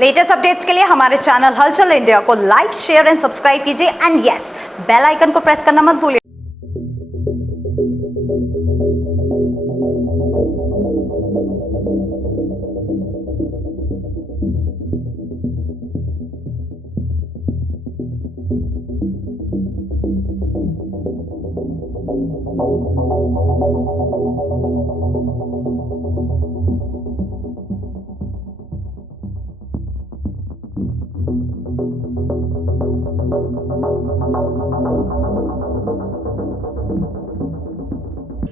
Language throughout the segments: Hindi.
लेटेस्ट अपडेट्स के लिए हमारे चैनल हलचल इंडिया को लाइक, शेयर एंड सब्सक्राइब कीजिए एंड यस, बेल आइकन को प्रेस करना मत भूलिए।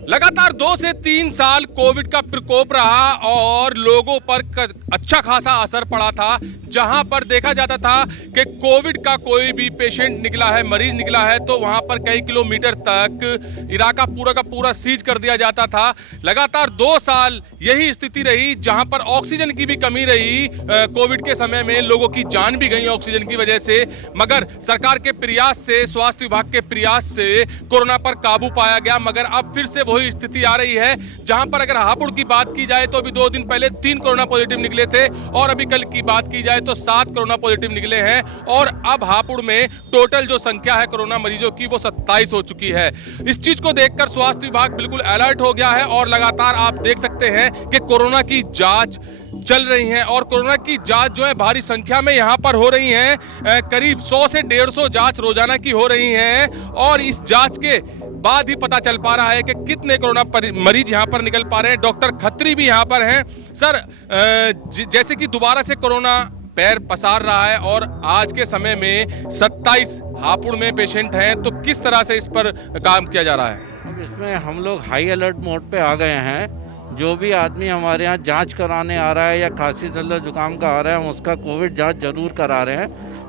लगातार 2 से 3 साल कोविड का प्रकोप रहा और लोगों पर अच्छा खासा असर पड़ा था। जहां पर देखा जाता था कि कोविड का कोई भी पेशेंट निकला है, मरीज निकला है, तो वहां पर कई किलोमीटर तक इलाका पूरा का पूरा सीज कर दिया जाता था। लगातार 2 साल यही स्थिति रही, जहां पर ऑक्सीजन की भी कमी रही। कोविड के समय में लोगों की जान भी गई ऑक्सीजन की वजह से, मगर सरकार के प्रयास से, स्वास्थ्य विभाग के प्रयास से कोरोना पर काबू पाया गया। मगर अब फिर से वही स्थिति आ रही है, जहां पर अगर हापुड़ की बात की जाए तो अभी 2 दिन पहले 3 कोरोना पॉजिटिव निकले थे और अभी कल की बात की जाए तो 7 कोरोना पॉजिटिव निकले हैं और अब हापुड़ में टोटल जो संख्या है कोरोना मरीजों की वो 27 हो चुकी है। इस चीज को देखकर स्वास्थ्य विभाग बिल्कुल अलर्ट हो गया है और लगातार आप देख सकते हैं कि कोरोना की जांच चल रही हैं और कोरोना की जांच जो है भारी संख्या में यहां पर हो रही हैं। करीब 100 से 150 जांच रोजाना की हो रही हैं और इस जांच के बाद ही पता चल पा रहा है कि कितने कोरोना मरीज यहां पर निकल पा रहे हैं। डॉक्टर खत्री भी यहां पर हैं। सर, जैसे कि दोबारा से कोरोना पैर पसार रहा है और आज के समय में 27 हापुड़ में पेशेंट हैं, तो किस तरह से इस पर काम किया जा रहा है? अब इसमें हम लोग हाई अलर्ट मोड पे आ गए हैं। जो भी आदमी हमारे यहाँ जांच कराने आ रहा है या खांसी दर्द जुकाम का आ रहा है, हम उसका कोविड जांच जरूर करा रहे हैं,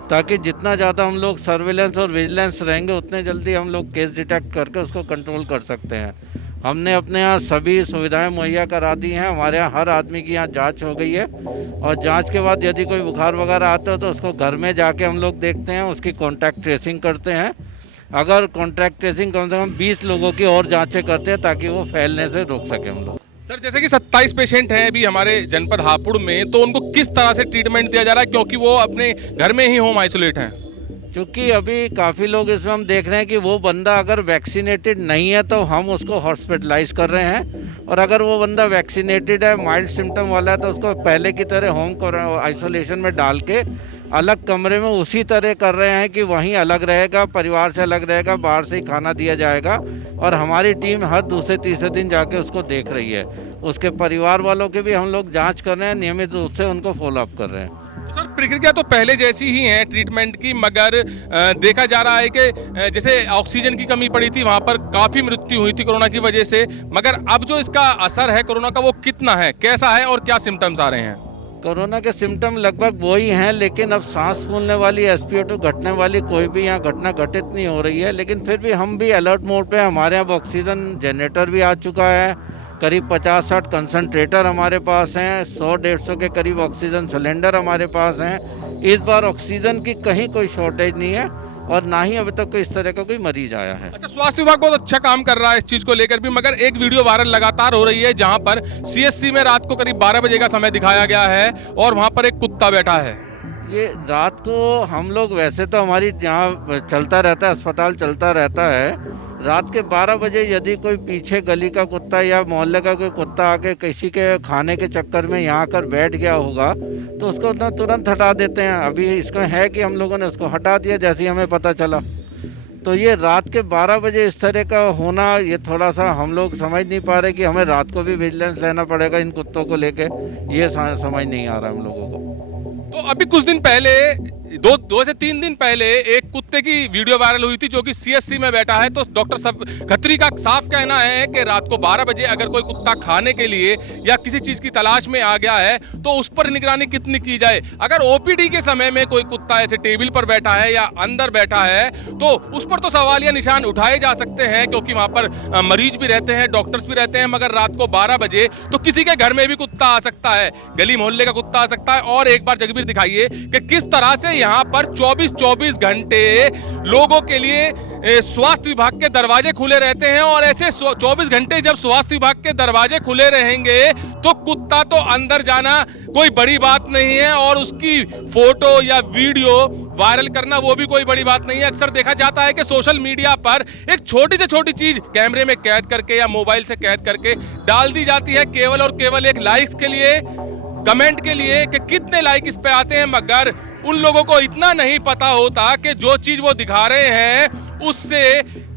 ताकि जितना ज़्यादा हम लोग सर्विलेंस और विजिलेंस रहेंगे उतने जल्दी हम लोग केस डिटेक्ट करके उसको कंट्रोल कर सकते हैं। हमने अपने यहाँ सभी सुविधाएं मुहैया करा दी हैं। हमारे यहाँ हर आदमी की यहाँ जांच हो गई है और जांच के बाद यदि कोई बुखार वगैरह आता है तो उसको घर में जाके हम लोग देखते हैं, उसकी कॉन्टैक्ट ट्रेसिंग करते हैं। अगर कॉन्टैक्ट ट्रेसिंग कम से कम 20 लोगों की और जाँचें करते हैं ताकि वो फैलने से रोक सके हम लोग। सर, जैसे कि 27 पेशेंट हैं अभी हमारे जनपद हापुड़ में, तो उनको किस तरह से ट्रीटमेंट दिया जा रहा है, क्योंकि वो अपने घर में ही होम आइसोलेट हैं? क्योंकि अभी काफ़ी लोग इसमें हम देख रहे हैं कि वो बंदा अगर वैक्सीनेटेड नहीं है तो हम उसको हॉस्पिटलाइज कर रहे हैं, और अगर वो बंदा वैक्सीनेटेड है, माइल्ड सिम्टम वाला है, तो उसको पहले की तरह होम आइसोलेशन में डाल के अलग कमरे में उसी तरह कर रहे हैं कि वहीं अलग रहेगा, परिवार से अलग रहेगा, बाहर से ही खाना दिया जाएगा और हमारी टीम हर दूसरे तीसरे दिन जाके उसको देख रही है। उसके परिवार वालों के भी हम लोग जांच कर रहे हैं, नियमित रूप से उनको फॉलोअप कर रहे हैं। सर, प्रक्रिया तो पहले जैसी ही है ट्रीटमेंट की, मगर देखा जा रहा है कि जैसे ऑक्सीजन की कमी पड़ी थी, वहाँ पर काफ़ी मृत्यु हुई थी कोरोना की वजह से, मगर अब जो इसका असर है कोरोना का वो कितना है, कैसा है और क्या सिम्टम्स आ रहे हैं? कोरोना के सिम्टम लगभग वही हैं, लेकिन अब सांस फूलने वाली, SpO2 घटने वाली कोई भी यहाँ घटना घटित नहीं हो रही है। लेकिन फिर भी हम भी अलर्ट मोड पे हैं। हमारे यहाँ ऑक्सीजन जनरेटर भी आ चुका है, करीब 50-60 कंसंट्रेटर हमारे पास हैं, 100-150 के करीब ऑक्सीजन सिलेंडर हमारे पास हैं। इस बार ऑक्सीजन की कहीं कोई शॉर्टेज नहीं है और ना ही अभी तक कोई इस तरह का कोई मरीज आया है। अच्छा, स्वास्थ्य विभाग बहुत अच्छा काम कर रहा है इस चीज को लेकर भी, मगर एक वीडियो वायरल लगातार हो रही है जहां पर CSC में रात को करीब 12 बजे का समय दिखाया गया है और वहां पर एक कुत्ता बैठा है। ये रात को हम लोग, वैसे तो हमारी यहाँ चलता रहता है, अस्पताल चलता रहता है, रात के 12 बजे यदि कोई पीछे गली का कुत्ता या मोहल्ले का कोई कुत्ता आके किसी के खाने के चक्कर में यहाँ आकर बैठ गया होगा तो उसको तुरंत हटा देते हैं। अभी इसमें है कि हम लोगों ने उसको हटा दिया जैसे ही हमें पता चला। तो ये रात के 12 बजे इस तरह का होना, ये थोड़ा सा हम लोग समझ नहीं पा रहे कि हमें रात को भी विजिलेंस लेना पड़ेगा इन कुत्तों को लेके, ये समझ नहीं आ रहा हम लोगों को। तो अभी कुछ दिन पहले, 2 से 3 दिन पहले एक कुत्ते की वीडियो वायरल हुई थी जो कि CSC में बैठा है। तो डॉक्टर खत्री का साफ कहना है कि रात को 12 बजे अगर कोई कुत्ता खाने के लिए या किसी चीज की तलाश में आ गया है तो उस पर निगरानी कितनी की जाए। अगर OPD के समय में कोई कुत्ता ऐसे टेबल पर बैठा है या अंदर बैठा है तो उस पर तो सवालिया निशान उठाए जा सकते हैं, क्योंकि वहां पर मरीज भी रहते हैं, डॉक्टर्स भी रहते हैं। मगर रात को 12 बजे तो किसी के घर में भी कुत्ता आ सकता है, गली मोहल्ले का कुत्ता आ सकता है। और एक बार जगबीर दिखाइए कि किस तरह से यहाँ पर 24 घंटे लोगों के लिए स्वास्थ्य विभाग के दरवाजे खुले रहते हैं और ऐसे 24 घंटे जब स्वास्थ्य विभाग के दरवाजे खुले रहेंगे तो कुत्ता तो अंदर जाना कोई बड़ी बात नहीं है और उसकी फोटो या वीडियो वायरल करना वो भी कोई बड़ी बात नहीं है। अक्सर देखा जाता है कि सोशल मीडिया पर एक छोटी से छोटी चीज कैमरे में कैद करके या मोबाइल से कैद करके डाल दी जाती है केवल और केवल एक लाइक्स के लिए, कमेंट के लिए कि कितने लाइक इस पे आते हैं, मगर उन लोगों को इतना नहीं पता होता कि जो चीज वो दिखा रहे हैं उससे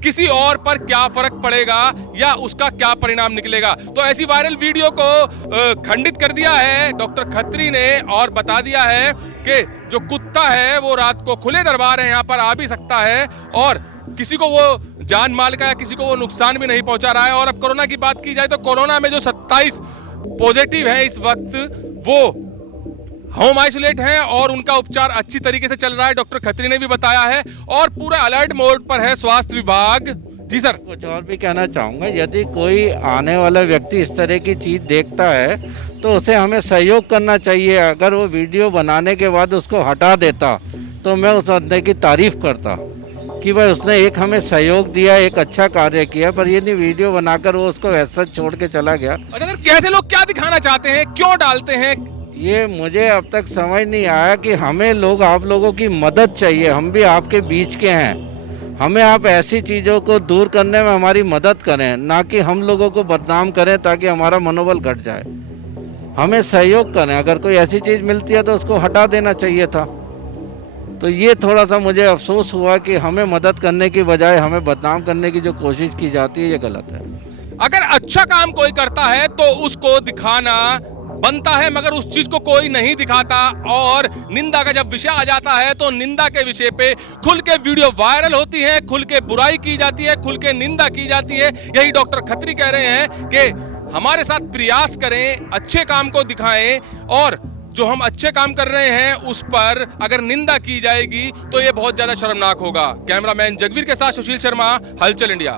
किसी और पर क्या फर्क पड़ेगा या उसका क्या परिणाम निकलेगा। तो ऐसी वायरल वीडियो को खंडित कर दिया है डॉक्टर खत्री ने और बता दिया है कि जो कुत्ता है वो रात को खुले दरबार है यहाँ पर आ भी सकता है और किसी को वो जान माल का या किसी को वो नुकसान भी नहीं पहुंचा रहा है। और अब कोरोना की बात की जाए तो कोरोना में जो 27 पॉजिटिव है इस वक्त वो होम आइसोलेट हैं और उनका उपचार अच्छी तरीके से चल रहा है, डॉक्टर खत्री ने भी बताया है और पूरा अलर्ट मोड पर है स्वास्थ्य विभाग। जी सर। कुछ और भी कहना चाहूँगा, यदि कोई आने वाला व्यक्ति इस तरह की चीज़ देखता है तो उसे हमें सहयोग करना चाहिए। अगर वो वीडियो बनाने के बाद उसको हटा देता तो मैं उस बंदे की तारीफ करता कि भाई उसने एक हमें सहयोग दिया, एक अच्छा कार्य किया। पर ये नहीं वीडियो बनाकर वो उसको ऐसा छोड़ के चला गया। अगर कैसे लोग क्या दिखाना चाहते हैं, क्यों डालते हैं, ये मुझे अब तक समझ नहीं आया कि हमें लोग आप लोगों की मदद चाहिए। हम भी आपके बीच के हैं, हमें आप ऐसी चीज़ों को दूर करने में हमारी मदद करें, ना कि हम लोगों को बदनाम करें ताकि हमारा मनोबल घट जाए। हमें सहयोग करें, अगर कोई ऐसी चीज़ मिलती है तो उसको हटा देना चाहिए था। तो ये थोड़ा सा मुझे अफसोस हुआ कि हमें मदद करने की बजाय हमें बदनाम करने की जो कोशिश की जाती है ये गलत है। अगर अच्छा काम कोई करता है तो उसको दिखाना बनता है, मगर उस चीज को कोई नहीं दिखाता और निंदा का जब विषय आ जाता है तो निंदा के विषय पे खुल के वीडियो वायरल होती है, खुल के बुराई की जाती है, खुल के निंदा की जाती है। यही डॉक्टर खत्री कह रहे हैं कि हमारे साथ प्रयास करें, अच्छे काम को दिखाएं और जो हम अच्छे काम कर रहे हैं उस पर अगर निंदा की जाएगी तो ये बहुत ज्यादा शर्मनाक होगा। कैमरामैन जगवीर के साथ सुशील शर्मा, हलचल इंडिया।